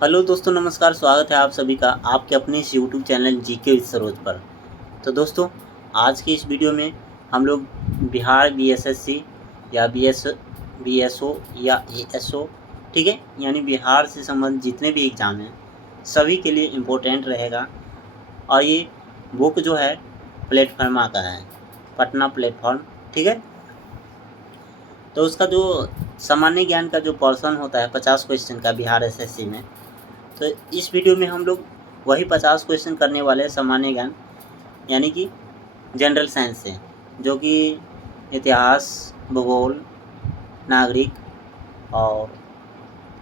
Hello दोस्तों, नमस्कार। स्वागत है आप सभी का आपके अपने इस YouTube channel GK with Saroj पर। तो दोस्तों, आज की इस वीडियो में हम लोग बिहार बीएसएससी या बीएसओ या एएसओ, ठीक है, यानी बिहार से संबंधित जितने भी एग्ज़ाम हैं सभी के लिए इम्पोर्टेंट रहेगा। और ये बुक जो है प्लेटफार्मा का है, पटना प्लेटफॉर्म, ठीक है। तो उसका जो सामान्य ज्ञान का जो पोर्शन होता है 50 क्वेश्चन का बिहार एसएससी में, तो इस वीडियो में हम लोग वही 50 क्वेश्चन करने वाले हैं सामान्य ज्ञान यानी कि जनरल साइंस से, जो कि इतिहास, भूगोल, नागरिक और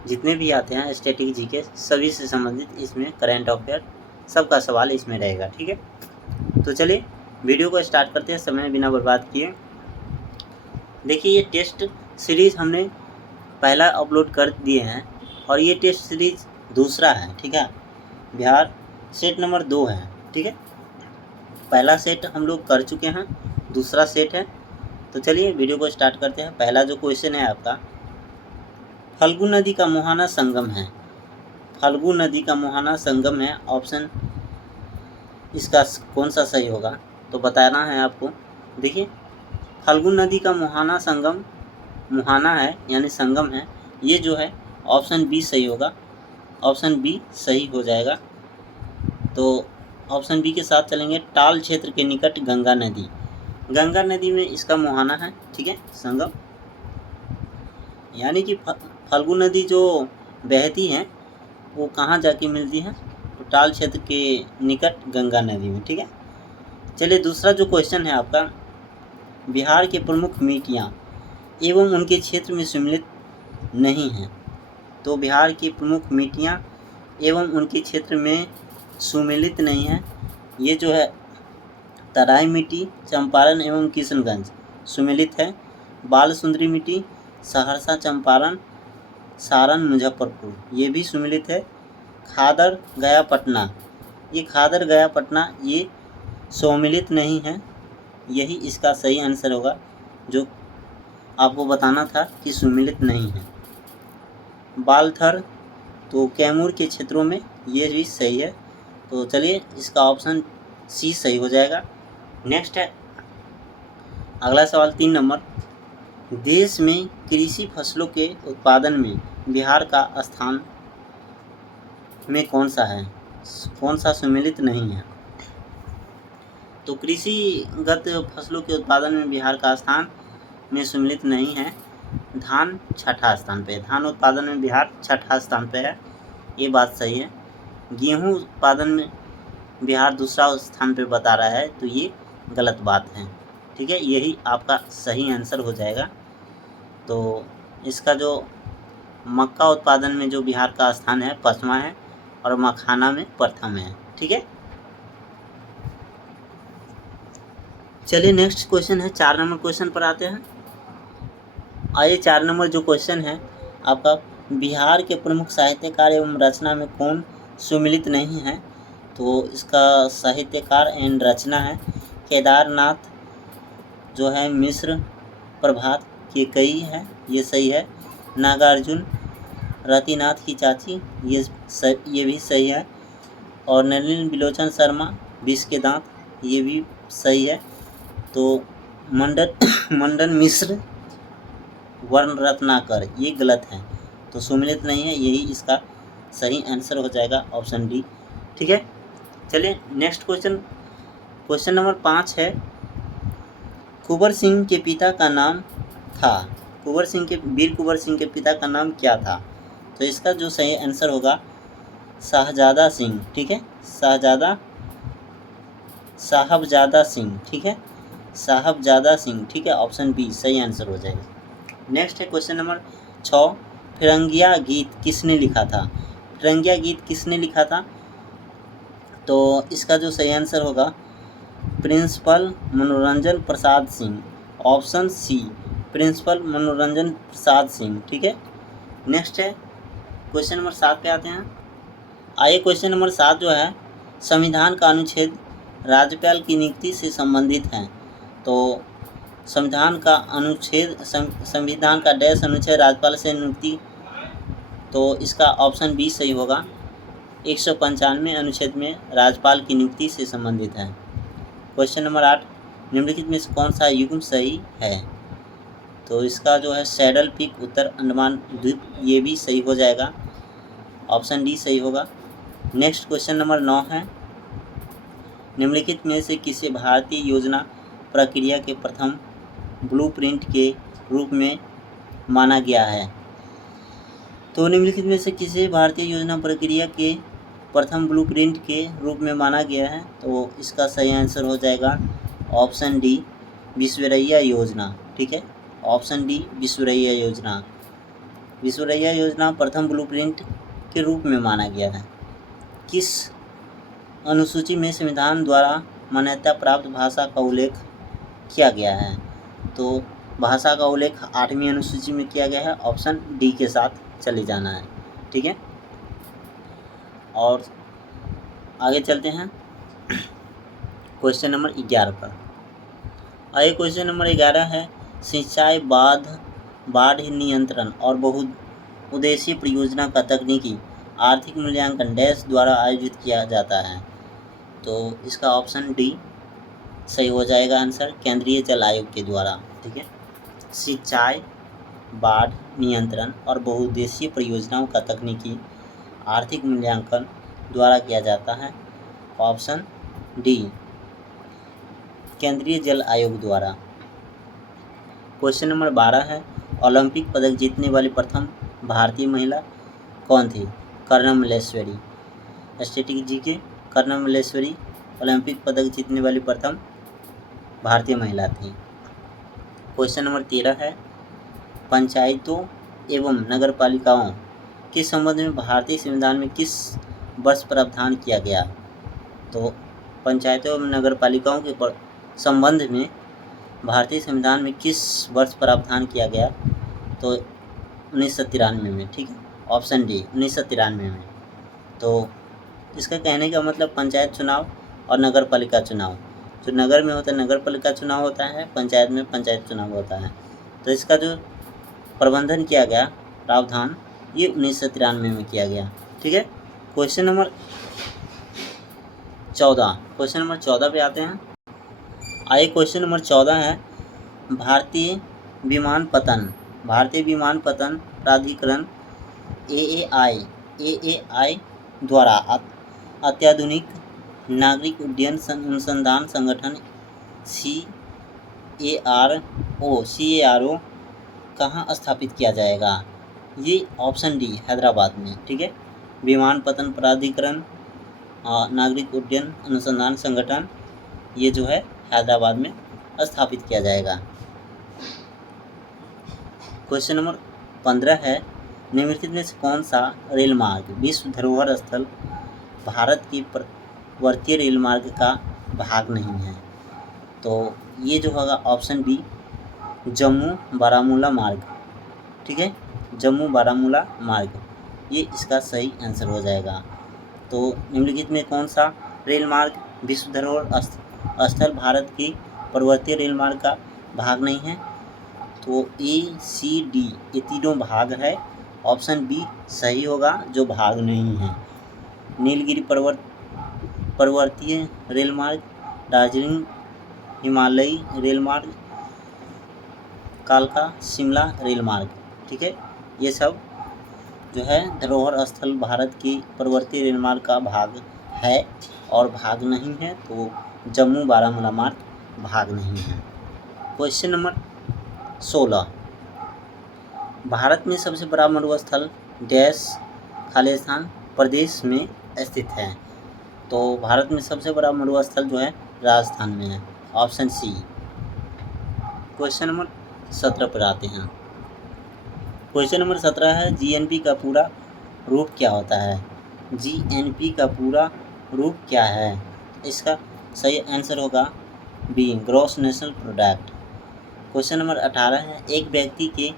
जितने भी आते हैं स्टैटिक जीके सभी से संबंधित इसमें करंट अफेयर सबका सवाल इसमें रहेगा, ठीक है। तो चलिए वीडियो को स्टार्ट करते हैं समय बिना बर्बाद किए। देखिए, ये टेस्ट सीरीज़ हमने पहला अपलोड कर दिए हैं और ये टेस्ट सीरीज़ दूसरा है, ठीक है। बिहार सेट नंबर 2 है, ठीक है। पहला सेट हम लोग कर चुके हैं, दूसरा सेट है। तो चलिए वीडियो को स्टार्ट करते हैं। पहला जो क्वेश्चन है आपका, फल्गु नदी का मुहाना संगम है। फल्गु नदी का मुहाना संगम है, ऑप्शन इसका कौन सा सही होगा तो बताना है आपको। देखिए, फल्गु नदी का मुहाना संगम, मुहाना है यानी संगम है, ये जो है ऑप्शन बी सही होगा। ऑप्शन बी सही हो जाएगा। तो ऑप्शन बी के साथ चलेंगे। टाल क्षेत्र के निकट गंगा नदी, गंगा नदी में इसका मुहाना है, ठीक है, संगम। यानी कि फल्गु नदी जो बहती है वो कहाँ जाके मिलती है, तो टाल क्षेत्र के निकट गंगा नदी में, ठीक है। चलिए दूसरा जो क्वेश्चन है आपका, बिहार के प्रमुख मिट्टियाँ एवं उनके क्षेत्र में सम्मिलित नहीं हैं। तो बिहार की प्रमुख मिट्टियाँ एवं उनके क्षेत्र में सुमेलित नहीं है। ये जो है तराई मिट्टी, चंपारण एवं किशनगंज सुमेलित है। बाल सुंदरी मिट्टी, सहरसा, चंपारण, सारण, मुजफ्फरपुर ये भी सुमेलित है। खादर, गया, पटना, ये खादर, गया, पटना ये सुमेलित नहीं है। यही इसका सही आंसर होगा, जो आपको बताना था कि सुमेलित नहीं है। बालथर तो कैमूर के क्षेत्रों में, ये भी सही है। तो चलिए इसका ऑप्शन सी सही हो जाएगा। नेक्स्ट है अगला सवाल 3 नंबर, देश में कृषि फसलों के उत्पादन में बिहार का स्थान में कौन सा है, कौन सा सम्मिलित नहीं है। तो कृषिगत फसलों के उत्पादन में बिहार का स्थान में सम्मिलित नहीं है। धान छठा स्थान पे है, धान उत्पादन में बिहार छठा स्थान पे है, ये बात सही है। गेहूं उत्पादन में बिहार दूसरा स्थान पे बता रहा है, तो ये गलत बात है, ठीक है। यही आपका सही आंसर हो जाएगा। तो इसका जो मक्का उत्पादन में जो बिहार का स्थान है 5वां है और मखाना में प्रथम है, ठीक है। चलिए नेक्स्ट क्वेश्चन है, 4 नंबर क्वेश्चन पर आते हैं। आइए 4 नंबर जो क्वेश्चन है आपका, बिहार के प्रमुख साहित्यकार एवं रचना में कौन सुमिलित नहीं है। तो इसका साहित्यकार एंड रचना है केदारनाथ जो है मिश्र, प्रभात केकई है, ये सही है। नागार्जुन, रतिनाथ की चाची, ये भी सही है। और नलिन बिलोचन शर्मा, विष के दांत, ये भी सही है। तो मंडन मिश्र, वर्ण रत्नाकर, ये गलत है, तो सुमिलित नहीं है, यही इसका सही आंसर हो जाएगा, ऑप्शन डी, ठीक है। चलिए नेक्स्ट क्वेश्चन, क्वेश्चन नंबर 5 है, कुंवर सिंह के पिता का नाम था, वीर कुंवर सिंह के पिता का नाम क्या था। तो इसका जो सही आंसर होगा साहबजादा सिंह, ठीक है, साहबजादा सिंह, ठीक है, साहबजादा सिंह, ठीक है, ऑप्शन बी सही आंसर हो जाएगा। नेक्स्ट है क्वेश्चन नंबर 6, फिरंगिया गीत किसने लिखा था। फिरंगिया गीत किसने लिखा था, तो इसका जो सही आंसर होगा प्रिंसिपल मनोरंजन Prasad Singh, option C principal मनोरंजन प्रसाद सिंह, ठीक है। नेक्स्ट है क्वेश्चन नंबर 7 पे आते हैं। आइए क्वेश्चन नंबर 7 जो है, संविधान का अनुच्छेद राज्यपाल की नियुक्ति से संबंधित है। तो संविधान का डैश अनुच्छेद राज्यपाल से नियुक्ति तो इसका ऑप्शन बी सही होगा। 195 अनुच्छेद में राज्यपाल की नियुक्ति से संबंधित है। क्वेश्चन नंबर 8, निम्नलिखित में से कौन सा युग्म सही है? तो इसका जो है सैडल पीक उत्तर अंडमान द्वीप, ये भी सही हो जाएगा, ऑप्शन डी सही होगा। नेक्स्ट क्वेश्चन नंबर 9 है, निम्नलिखित में से किसी भारतीय योजना प्रक्रिया के प्रथम ब्लूप्रिंट के रूप में माना गया है? तो निम्नलिखित में से किसी भारतीय योजना प्रक्रिया के प्रथम ब्लूप्रिंट के रूप में माना गया है? तो इसका सही आंसर हो जाएगा ऑप्शन डी विश्वरैया योजना। ठीक है, ऑप्शन डी विश्वरैया योजना। विश्वरैया योजना प्रथम ब्लूप्रिंट के रूप में माना गया है। किस अनुसूची में संविधान द्वारा मान्यता प्राप्त भाषा का उल्लेख किया गया है? तो भाषा का उल्लेख 8वीं अनुसूची में किया गया है, ऑप्शन डी के साथ चले जाना है। ठीक है, और आगे चलते हैं क्वेश्चन नंबर 11 पर। आइए क्वेश्चन नंबर 11 है, सिंचाई बाढ़ नियंत्रण और बहुउद्देशीय परियोजना का तकनीकी आर्थिक मूल्यांकन डैश द्वारा आयोजित किया जाता है? तो इसका ऑप्शन डी सही हो जाएगा आंसर, केंद्रीय जल आयोग के द्वारा। ठीक है, सिंचाई बाढ़ नियंत्रण और बहुउद्देशीय परियोजनाओं का तकनीकी आर्थिक मूल्यांकन द्वारा किया जाता है, ऑप्शन डी केंद्रीय जल आयोग द्वारा। क्वेश्चन नंबर 12 है, ओलंपिक पदक जीतने वाली प्रथम भारतीय महिला कौन थी? Karnam Malleswari. Static GK, Karnam Malleswari Olympic पदक जीतने वाली प्रथम भारतीय महिला थी। क्वेश्चन नंबर 13 है, पंचायतों एवं नगरपालिकाओं के संबंध में भारतीय संविधान में किस वर्ष प्रावधान किया गया? तो पंचायतों एवं नगरपालिकाओं के संबंध में भारतीय संविधान में किस वर्ष प्रावधान किया गया? तो 1993 में। ठीक है, ऑप्शन डी 1993 में। तो इसका कहने का मतलब पंचायत चुनाव और नगर पालिका चुनाव, जो नगर में होता है नगर पालिका चुनाव होता है, पंचायत में पंचायत चुनाव होता है। तो इसका जो प्रबंधन किया गया प्रावधान, ये 1993 में किया गया। ठीक है, क्वेश्चन नंबर 14 पे आते हैं। आइए क्वेश्चन नंबर 14 है, भारतीय विमानपत्तन प्राधिकरण AAI द्वारा अत्याधुनिक नागरिक उड्डयन अनुसंधान संगठन CARO कहाँ स्थापित किया जाएगा? ये ऑप्शन डी हैदराबाद में। ठीक है, विमानपत्तन प्राधिकरण नागरिक उड्डयन अनुसंधान संगठन, ये जो है हैदराबाद में स्थापित किया जाएगा। क्वेश्चन नंबर 15 है, निम्नलिखित में से कौन सा रेल मार्ग विश्व धरोहर स्थल भारत की प्रवर्तीय रेल मार्ग का भाग नहीं है? तो ये जो होगा ऑप्शन बी जम्मू बारामूला मार्ग। ठीक है, जम्मू बारामूला मार्ग, ये इसका सही आंसर हो जाएगा। तो निम्नलिखित में कौन सा रेल मार्ग विश्व धरोहर स्थल भारत की प्रवर्तीय रेल मार्ग का भाग नहीं है? तो ACD ये तीनों भाग है, ऑप्शन बी सही होगा, जो भाग नहीं है। नीलगिरी पर्वतीय रेल मार्ग, दार्जिलिंग हिमालयी रेल मार्ग, कालका शिमला रेल मार्ग। ठीक है, ये सब जो है धरोहर स्थल भारत की प्रवर्तीय रेल मार्ग का भाग है, और भाग नहीं है तो जम्मू बारामूला मार्ग भाग नहीं है। क्वेश्चन नंबर 16, भारत में सबसे बड़ा मरुस्थल डैश खालिस्तान प्रदेश में स्थित है? तो भारत में सबसे बड़ा मरुस्थल जो है राजस्थान में है, ऑप्शन सी। क्वेश्चन नंबर 17 पर आते हैं। क्वेश्चन नंबर 17 है, GNP का पूरा रूप क्या होता है? GNP का पूरा रूप क्या है? इसका सही आंसर होगा B gross national product. Question number 18 है, एक व्यक्ति के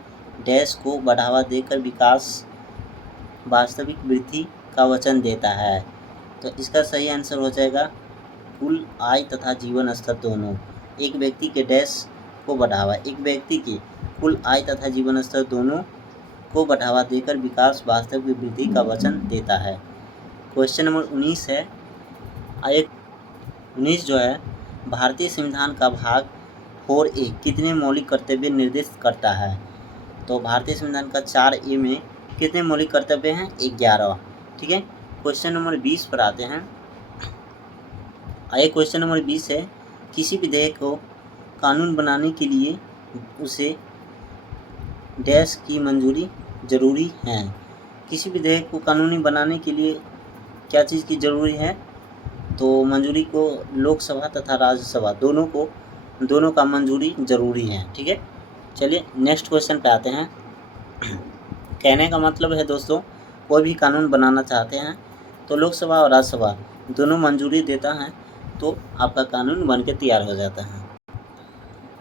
डैश को बढ़ावा देकर विकास वास्तविक वृद्धि का वचन देता है? तो इसका सही आंसर हो जाएगा कुल आय तथा जीवन स्तर दोनों। एक व्यक्ति के डैश को बढ़ावा, एक व्यक्ति की कुल आय तथा जीवन स्तर दोनों को बढ़ावा देकर विकास वास्तविक वृद्धि का वचन देता है। क्वेश्चन नंबर 19 है, आइए 19 जो है, भारतीय संविधान का भाग 4A कितने मौलिक कर्तव्य निर्दिष्ट करता है? तो भारतीय संविधान का 4A में कितने मौलिक कर्तव्य हैं? 11। ठीक है। क्वेश्चन नंबर 20 पर आते हैं। आइए क्वेश्चन नंबर 20 है, किसी विधेयक को कानून बनाने के लिए उसे डैश की मंजूरी जरूरी है। किसी विधेयक को कानूनी बनाने के लिए क्या चीज़ की जरूरी है? तो मंजूरी को लोकसभा तथा राज्यसभा दोनों का मंजूरी जरूरी है। ठीक है। चलिए नेक्स्ट क्वेश्चन पे आते हैं। कहने का मतलब है दोस्तों, कोई भी कानून बनाना चाहते हैं तो लोकसभा और राज्यसभा दोनों मंजूरी देता है तो आपका कानून बन के तैयार हो जाता है।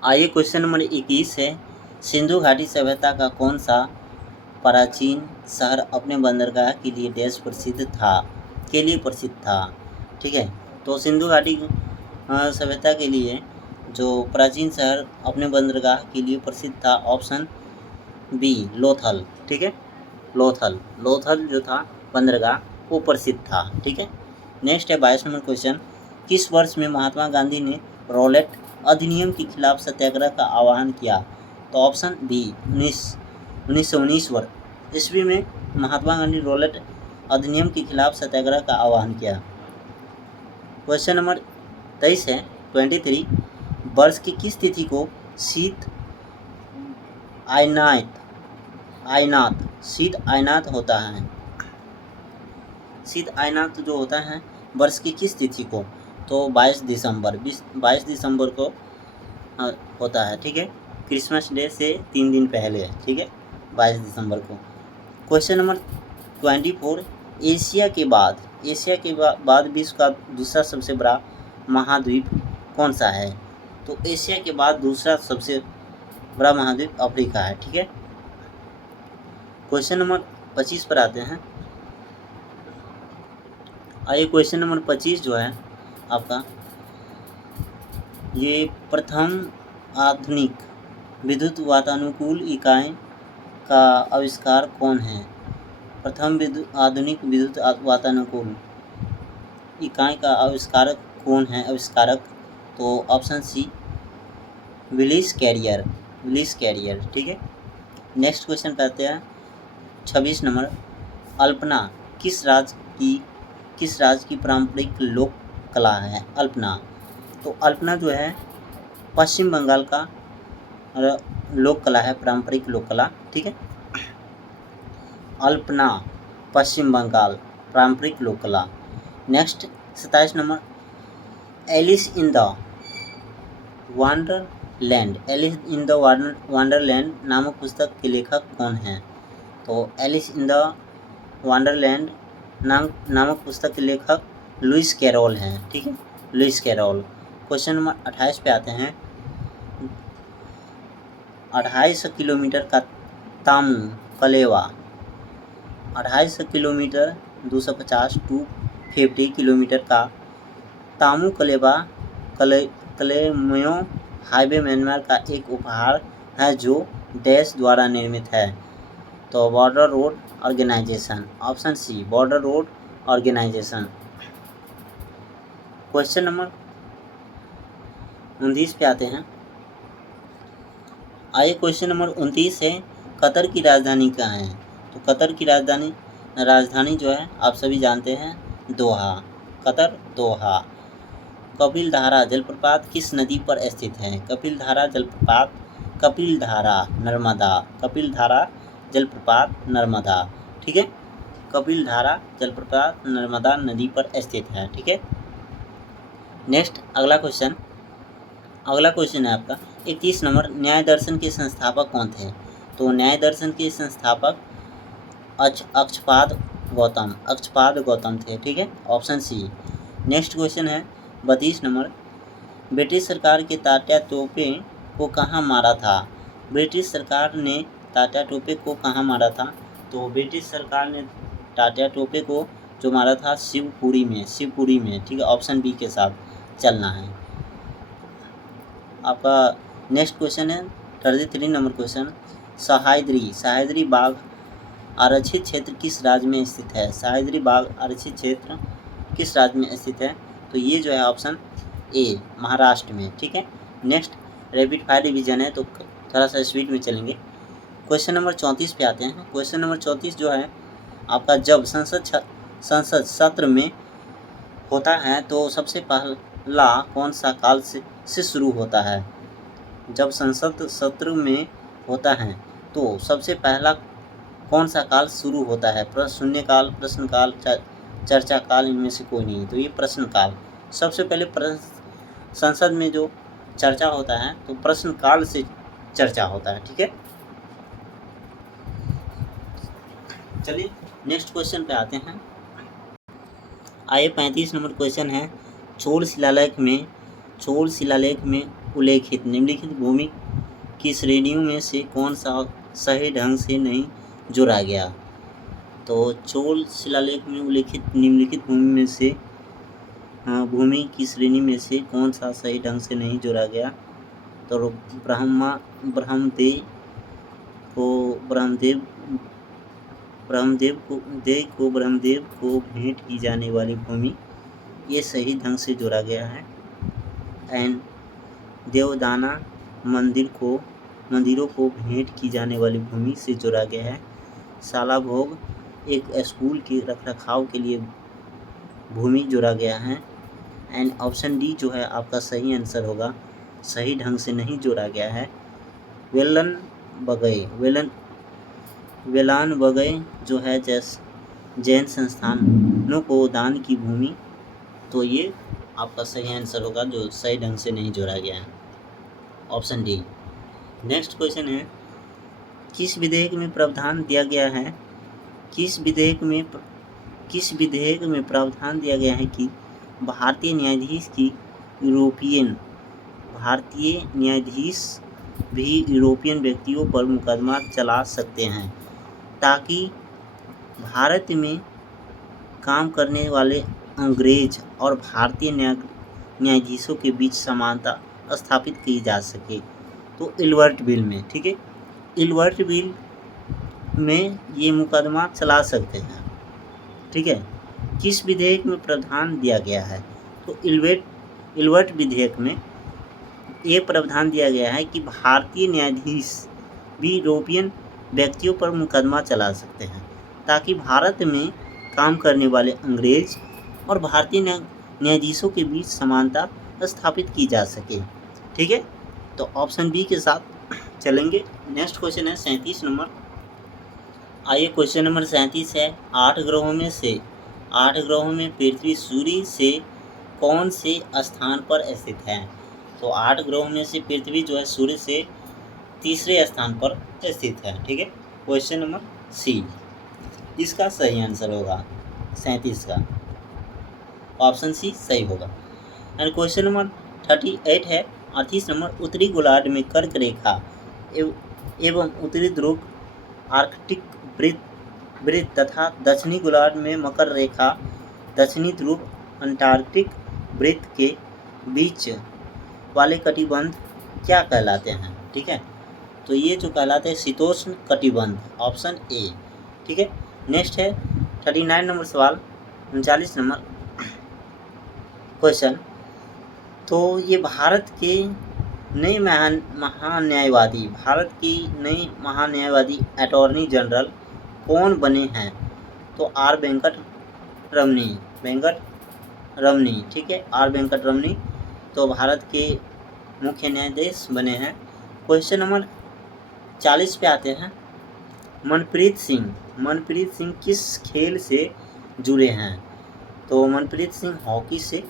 आइए क्वेश्चन नंबर 21 है, सिंधु घाटी सभ्यता का कौन सा प्राचीन शहर अपने बंदरगाह के लिए देश प्रसिद्ध था? ठीक है। तो सिंधु घाटी सभ्यता के लिए जो प्राचीन शहर अपने बंदरगाह के लिए प्रसिद्ध था, ऑप्शन बी लोथल। ठीक है। लोथल जो था बंदरगाह वो प्रसिद्ध था। ठीक है। नेक्स्ट है 22 नंबर क्वेश्चन, किस वर्ष में महात्मा गांधी ने रॉलेट अधिनियम के खिलाफ सत्याग्रह का आह्वान किया? तो ऑप्शन बी 1919 वर्ष ईस्वी में महात्मा गांधी रॉलेट अधिनियम के खिलाफ सत्याग्रह का आह्वान किया। क्वेश्चन नंबर 23 है, 23, वर्ष की किस तिथि को शीत आयनात होता है? शीत आयनात जो होता है वर्ष की किस तिथि को? तो 22 दिसंबर को होता है। ठीक है। क्रिसमस डे से 3 दिन पहले है। ठीक है, 22 दिसंबर को। क्वेश्चन नंबर 24, एशिया के बाद विश्व का दूसरा सबसे बड़ा महाद्वीप कौन सा है? तो एशिया के बाद दूसरा सबसे बड़ा महाद्वीप अफ्रीका है। ठीक है। क्वेश्चन नंबर 25 पर आते हैं। आइए क्वेश्चन नंबर 25 जो है आपका, ये प्रथम आधुनिक विद्युत वातानुकूल इकाई का आविष्कार कौन है? प्रथम आधुनिक विद्युत वातानुकूल इकाई का आविष्कारक कौन है? तो ऑप्शन सी विलिस कैरियर। ठीक है। नेक्स्ट क्वेश्चन पे आते हैं 26 नंबर, अल्पना किस राज्य की पारंपरिक लोक कला है? अल्पना, तो अल्पना जो है पश्चिम बंगाल का लोक कला है, पारंपरिक लोक कला। ठीक है। अल्पना पश्चिम बंगाल पारंपरिक लोक कला। Next 27 number, Alice in the Wonderland नामक पुस्तक के लेखक कौन हैं? तो एलिस इन द वंडरलैंड नामक पुस्तक के लेखक लुइस कैरोल हैं। ठीक है, लुइस कैरोल। क्वेश्चन नंबर 28 पे आते हैं। 250 किलोमीटर का तामू कलेवा, 250 किलोमीटर 250 to 50 किलोमीटर का तामू कलेमयो हाईवे म्यांमार का एक उपहार है जो देश द्वारा निर्मित है? तो border road organisation, option C border road organisation. Question number 29 पे आते हैं। आइए क्वेश्चन नंबर 29 है, कतर की राजधानी कहाँ है? तो कतर की राजधानी जो है आप सभी जानते हैं, दोहा। कतर दोहा। कपिलधारा जलप्रपात किस नदी पर स्थित है? कपिलधारा जलप्रपात नर्मदा। ठीक है, कपिलधारा जलप्रपात नर्मदा नदी पर स्थित है। ठीक है। नेक्स्ट अगला क्वेश्चन है आपका 31 नंबर, न्याय दर्शन के संस्थापक कौन थे? तो न्याय दर्शन के संस्थापक अक्षपाद गौतम थे। ठीक है, ऑप्शन सी। नेक्स्ट क्वेश्चन है 32 नंबर, ब्रिटिश सरकार के तात्या टोपे को कहाँ मारा था? ब्रिटिश सरकार ने तात्या टोपे को कहाँ मारा था? तो ब्रिटिश सरकार ने तात्या टोपे को जो मारा था शिवपुरी में। ठीक है, ऑप्शन बी के साथ चलना है आपका। नेक्स्ट क्वेश्चन है 33 नंबर क्वेश्चन, सह्याद्री बाघ आरक्षित क्षेत्र किस राज्य में स्थित है? सह्याद्री बाग आरक्षित क्षेत्र किस राज्य में स्थित है? तो ये जो है ऑप्शन ए महाराष्ट्र में। ठीक है। नेक्स्ट रैपिड फायर रिवीजन है तो थोड़ा सा स्पीड में चलेंगे। क्वेश्चन नंबर 34 पे आते हैं। क्वेश्चन नंबर 34 जो है आपका, जब संसद सत्र में होता है तो सबसे पहला कौन सा काल से शुरू होता है? जब संसद सत्र में होता है तो सबसे पहला कौन सा काल शुरू होता है? शून्यकाल, प्रश्नकाल, चर्चा काल, इनमें से कोई नहीं। तो ये प्रश्नकाल। सबसे पहले संसद में जो चर्चा होता है तो प्रश्नकाल से चर्चा होता है। ठीक है। चलिए नेक्स्ट क्वेश्चन पे आते हैं। आइए 35 नंबर क्वेश्चन है, चोल शिलालेख में उल्लेखित निम्नलिखित भूमि की श्रेणियों में से कौन सा सही ढंग से नहीं जोड़ा गया? तो चोल शिलालेख में उल्लेखित निम्नलिखित भूमि में से भूमि की श्रेणी में से कौन सा सही ढंग से नहीं जोड़ा गया? तो ब्रह्मदेव को भेंट की जाने वाली भूमि, ये सही ढंग से जोड़ा गया है। एंड देवदाना मंदिरों को भेंट की जाने वाली भूमि से जोड़ा गया है। साला भोग एक स्कूल के रखरखाव के लिए भूमि जोड़ा गया है। एंड ऑप्शन डी जो है आपका सही आंसर होगा, सही ढंग से नहीं जोड़ा गया है। वेलान बगई जो है जैन संस्थानों को दान की भूमि, तो ये आपका सही आंसर होगा जो सही ढंग से नहीं जोड़ा गया है, ऑप्शन डी। नेक्स्ट क्वेश्चन है, किस विधेयक में प्रावधान दिया गया है कि भारतीय न्यायाधीश भी यूरोपियन व्यक्तियों पर मुकदमा चला सकते हैं, ताकि भारत में काम करने वाले अंग्रेज और भारतीय न्यायाधीशों के बीच समानता स्थापित की जा सके। तो इल्बर्ट बिल में, ठीक है, इल्बर्ट बिल में ये मुकदमा चला सकते हैं। ठीक है। किस विधेयक में प्रावधान दिया गया है? तो इल्बर्ट विधेयक में ये प्रावधान दिया गया है कि भारतीय न्यायाधीश भी यूरोपियन व्यक्तियों पर मुकदमा चला सकते हैं, ताकि भारत में काम करने वाले अंग्रेज और भारतीय न्यायाधीशों के बीच समानता स्थापित की जा सके। ठीक है। तो ऑप्शन बी के साथ चलेंगे। नेक्स्ट क्वेश्चन है 37 नंबर। आइए क्वेश्चन नंबर 37 है, 8 ग्रहों में पृथ्वी सूर्य से कौन से स्थान पर स्थित है? तो 8 ग्रहों में से पृथ्वी जो है सूर्य से तीसरे स्थान पर स्थित है। ठीक है। क्वेश्चन नंबर सी इसका सही आंसर होगा 37 का, ऑप्शन सी सही होगा। एंड क्वेश्चन नंबर 38 है, 38 नंबर, उत्तरी गोलार्ध में कर्क रेखा एवं उत्तरी ध्रुव आर्कटिक वृत्त तथा दक्षिणी गोलार्ध में मकर रेखा दक्षिणी ध्रुव अंटार्कटिक वृत्त के बीच वाले कटिबंध क्या कहलाते हैं? ठीक है। तो ये जो कहलाते हैं शीतोष्ण कटिबंध, ऑप्शन ए। ठीक है। नेक्स्ट है 39 नंबर सवाल, 39 नंबर क्वेश्चन। तो ये भारत के नए महान्यायवादी अटॉर्नी जनरल कौन बने हैं? तो आर वेंकट रमनी। ठीक है, आर वेंकट रमनी तो भारत के मुख्य न्यायाधीश बने हैं। क्वेश्चन नंबर 40 पे आते हैं। मनप्रीत सिंह किस खेल से जुड़े हैं? तो मनप्रीत सिंह हॉकी से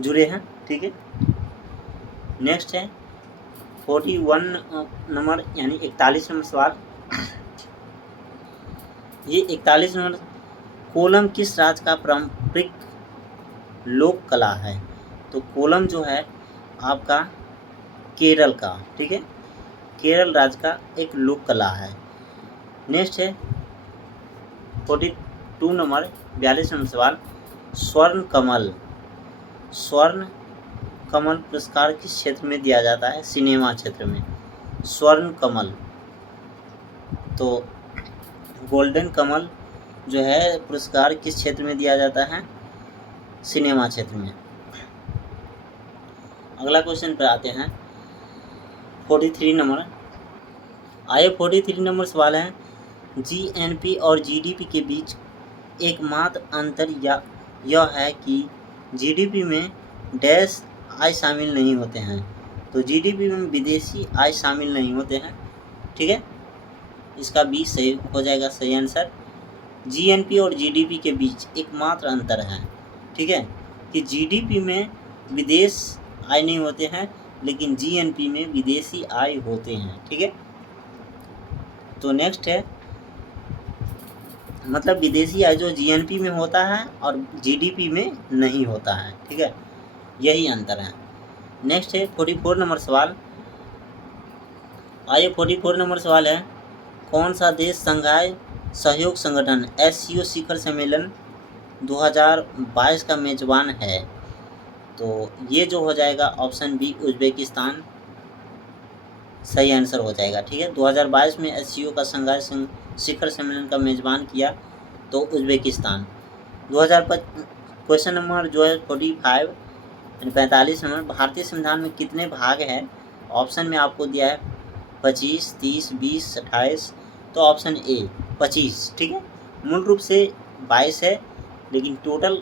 जुड़े हैं। ठीक है। नेक्स्ट है 41 नंबर यानी 41 नंबर सवाल। ये 41 नंबर, कोलम किस राज्य का पारंपरिक लोक कला है? तो कोलम जो है आपका केरल का, ठीक है, केरल राज्य का एक लोक कला है। नेक्स्ट है 42 नंबर 42 नंबर सवाल, स्वर्ण कमल पुरस्कार किस क्षेत्र में दिया जाता है? सिनेमा क्षेत्र में, स्वर्ण कमल। तो गोल्डन कमल जो है पुरस्कार किस क्षेत्र में दिया जाता है? सिनेमा क्षेत्र में। अगला क्वेश्चन पर आते हैं 43 नंबर। 43 नंबर सवाल है, जीएनपी और जीडीपी के बीच एकमात्र अंतर यह है कि जीडीपी में डैश आय शामिल नहीं होते हैं। तो जीडीपी में विदेशी आय शामिल नहीं होते हैं, ठीक है। इसका बी सही हो जाएगा, सही आंसर। जीएनपी और जीडीपी के बीच एकमात्र अंतर है, ठीक है, कि जीडीपी में विदेश आय नहीं होते हैं, लेकिन जीएनपी में विदेशी आय होते हैं, ठीक है। तो नेक्स्ट है, मतलब विदेशी आय जो जीएनपी में होता है और जीडीपी में नहीं होता है, ठीक है, यही अंतर है। नेक्स्ट है 44 नंबर सवाल। 44 नंबर सवाल है, कौन सा देश संघाई सहयोग संगठन SCO शिखर सम्मेलन 2022 का मेजबान है? तो ये जो हो जाएगा ऑप्शन बी उज्बेकिस्तान, सही आंसर हो जाएगा, ठीक है। 2022 में SCO का संघाई शिखर सम्मेलन का मेजबान किया तो उज्बेकिस्तान। 2005 क्वेश्चन नंबर जो है 45 नंबर, भारतीय संविधान में कितने भाग हैं? ऑप्शन में आपको दिया है 25, 30, 20, 28। तो ऑप्शन ए 25, ठीक है। मूल रूप से 22 है, लेकिन टोटल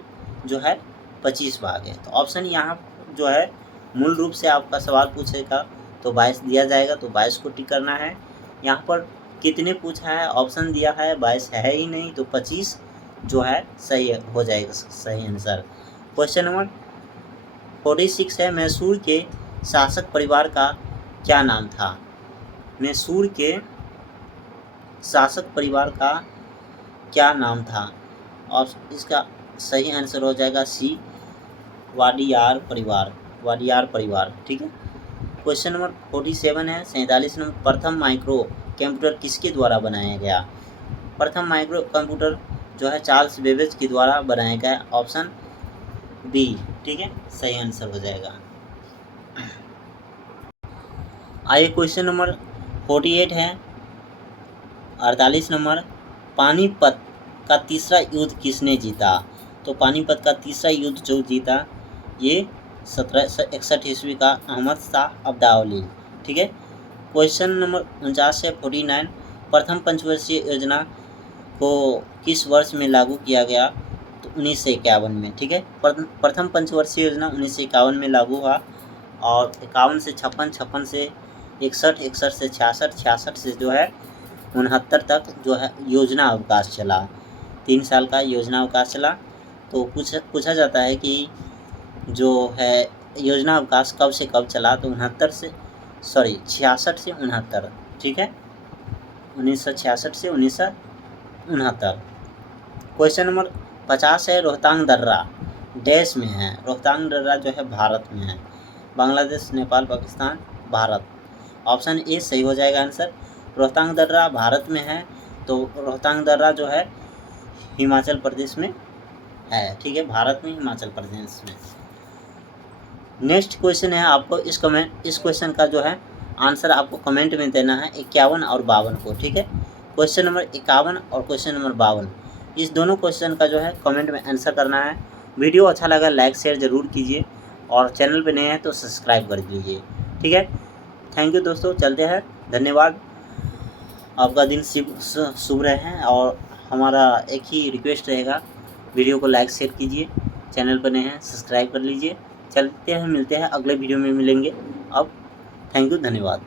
जो है 25 भाग है। तो ऑप्शन यहाँ जो है मूल रूप से आपका सवाल पूछेगा तो 22 दिया जाएगा, तो 22 को टिक करना है। यहाँ पर कितने पूछा है, ऑप्शन दिया है 22 है ही नहीं, तो 25 जो है सही हो जाएगा, सही आंसर। क्वेश्चन नंबर 46 है, मैसूर के शासक परिवार का क्या नाम था? मैसूर के शासक परिवार का क्या नाम था? और इसका सही आंसर हो जाएगा सी वाडियार परिवार, ठीक है। क्वेश्चन नंबर 47 है, 47 नंबर, प्रथम माइक्रो कंप्यूटर किसके द्वारा बनाया गया? प्रथम माइक्रो कंप्यूटर जो है चार्ल्स बेबेज के द्वारा बनाया गया, ऑप्शन बी, ठीक है, सही आंसर हो जाएगा। आइए क्वेश्चन नंबर 48 है, 48 नंबर, पानीपत का तीसरा युद्ध किसने जीता? तो पानीपत का तीसरा युद्ध जो जीता ये 1761 ईस्वी का अहमद शाह अब्दाली, ठीक है। क्वेश्चन नंबर 49 है, 49, प्रथम पंचवर्षीय योजना को किस वर्ष में लागू किया गया? तो 1951 में, ठीक है। प्रथम पंचवर्षीय योजना 1951 में लागू हुआ और 51 से 56, 56 से 61, 61 से 66, 66 से जो है 69 तक जो है योजना अवकाश चला, 3 साल का योजना अवकाश चला। तो पूछा जाता है कि जो है योजना अवकाश कब से कब चला? तो 66 से 69, ठीक है, 1966 से 1969। क्वेश्चन नंबर 50 है, रोहतांग दर्रा देश में है? रोहतांग दर्रा जो है भारत में है, बांग्लादेश, नेपाल, पाकिस्तान, भारत। ऑप्शन ए सही हो जाएगा आंसर। रोहतांग दर्रा भारत में है, तो रोहतांग दर्रा जो है हिमाचल प्रदेश में है, ठीक है, भारत में हिमाचल प्रदेश में। नेक्स्ट क्वेश्चन है, आपको इस क्वेश्चन का जो है आंसर आपको कमेंट में देना है 51 और 52 को, ठीक है। क्वेश्चन नंबर 51 और क्वेश्चन नंबर 52, इस दोनों क्वेश्चन का जो है कमेंट में आंसर करना है। वीडियो अच्छा लगा लाइक शेयर ज़रूर कीजिए और चैनल पे नए हैं तो सब्सक्राइब कर दीजिए, ठीक है। थैंक यू दोस्तों, चलते हैं, धन्यवाद। आपका दिन शुभ रहे और हमारा एक ही रिक्वेस्ट रहेगा, वीडियो को लाइक शेयर कीजिए, चैनल पर नए हैं सब्सक्राइब कर लीजिए। चलते हैं, मिलते हैं, अगले वीडियो में मिलेंगे। अब थैंक यू, धन्यवाद।